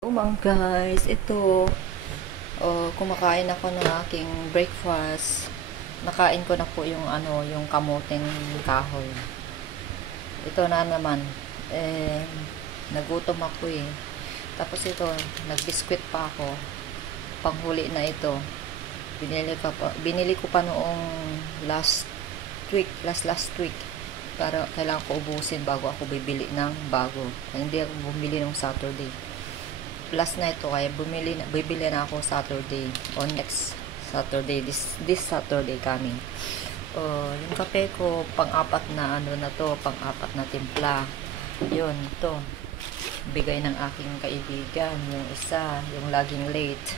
Umang guys, ito kumakain ako ng aking breakfast. Nakain ko na po yung yung kamoteng kahoy. Ito na naman nagutom ako eh. Tapos ito, nagbiskwit pa ako. Panghuli na ito. Binili ko pa noong last week para kailangan ko ubusin bago ako bibili ng bago. Hindi ako bumili ng Saturday. Last night to kaya bibili na ako Saturday o next Saturday, this Saturday coming. Yung kape ko pang-apat na pang-apat na timpla. Yun, to bigay ng aking kaibigan, yung isa, yung laging late.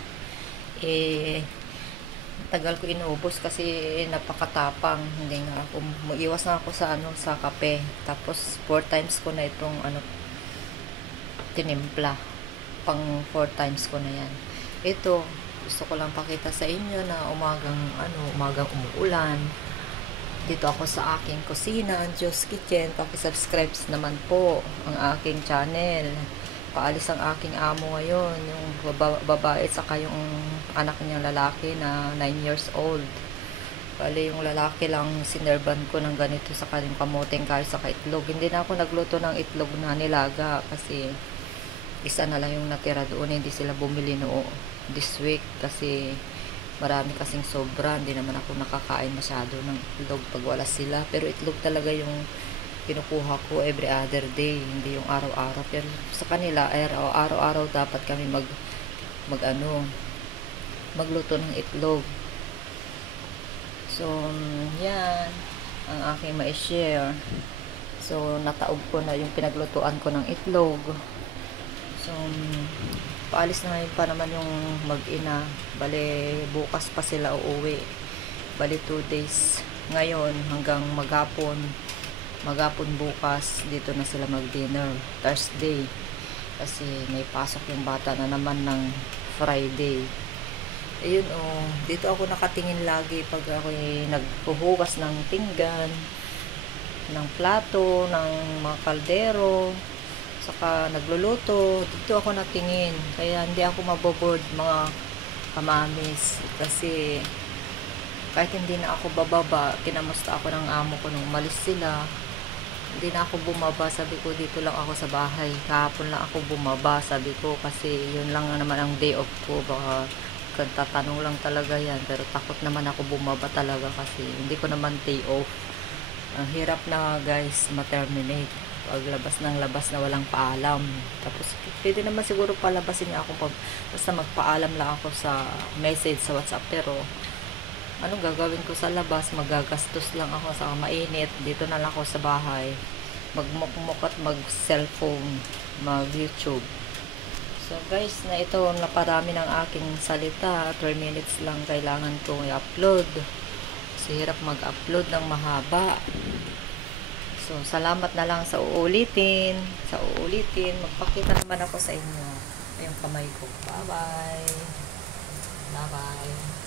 Tagal ko inubos kasi napakatapang. Hindi nga ako, iwas na ako sa kape. Tapos 4 times ko na itong tinimpla. Pang 4 times ko na yan. Ito, gusto ko lang pakita sa inyo na umagang umuulan. Dito ako sa aking kusina, Jo's Kitchen. Paki-subscribe naman po ang aking channel. Paalis ang aking amo ngayon, yung babae saka yung anak niyang lalaki na 9 years old. Bali yung lalaki lang sinerban ko ng ganito sa kanyang kamoteng kahoy saka itlog. Hindi na ako nagluto ng itlog na nilaga kasi isa na lang yung natira doon. Hindi sila bumili this week kasi marami kasing sobra. Hindi naman ako nakakain masyado ng itlog pag wala sila, pero itlog talaga yung kinukuha ko every other day, hindi yung araw-araw. Pero sa kanila araw-araw dapat kami magluto ng itlog. So yan ang aking ma-share. So nataob ko na yung pinaglutuan ko ng itlog. So, paalis na ngayon pa naman yung mag-ina. Bale, bukas pa sila uuwi. Bale, 2 days ngayon hanggang maghapon. Maghapon bukas, dito na sila mag-dinner. Thursday. Kasi may pasok yung bata na naman ng Friday. Ayun dito ako nakatingin lagi pag ako naghuhugas ng pinggan, ng plato, ng mga kaldero, saka nagluluto. Dito ako natingin, kaya hindi ako maboboard mga kamamis, kasi kahit hindi na ako bababa, kinamusta ako ng amo ko nung umalis sila, hindi na ako bumaba. Sabi ko dito lang ako sa bahay, kahapon lang ako bumaba, sabi ko, kasi yun lang naman ang day off ko. Baka tatanong lang talaga yan, pero takot naman ako bumaba talaga kasi hindi ko naman day off. Ang hirap na guys ma-terminate paglabas ng labas na walang paalam. Tapos pwede naman siguro palabasin niya ako basta magpaalam lang ako sa message sa WhatsApp, pero anong gagawin ko sa labas? Magagastos lang ako sa mainit. Dito na lang ako sa bahay, magmukmuk at mag cellphone, mag YouTube. So guys, na ito naparami ng aking salita. 3 minutes lang kailangan kong i-upload kasi hirap mag-upload ng mahaba. So, salamat na lang sa uulitin. Magpakita naman ako sa inyo. Ito yung kamay ko. Bye-bye. Bye-bye.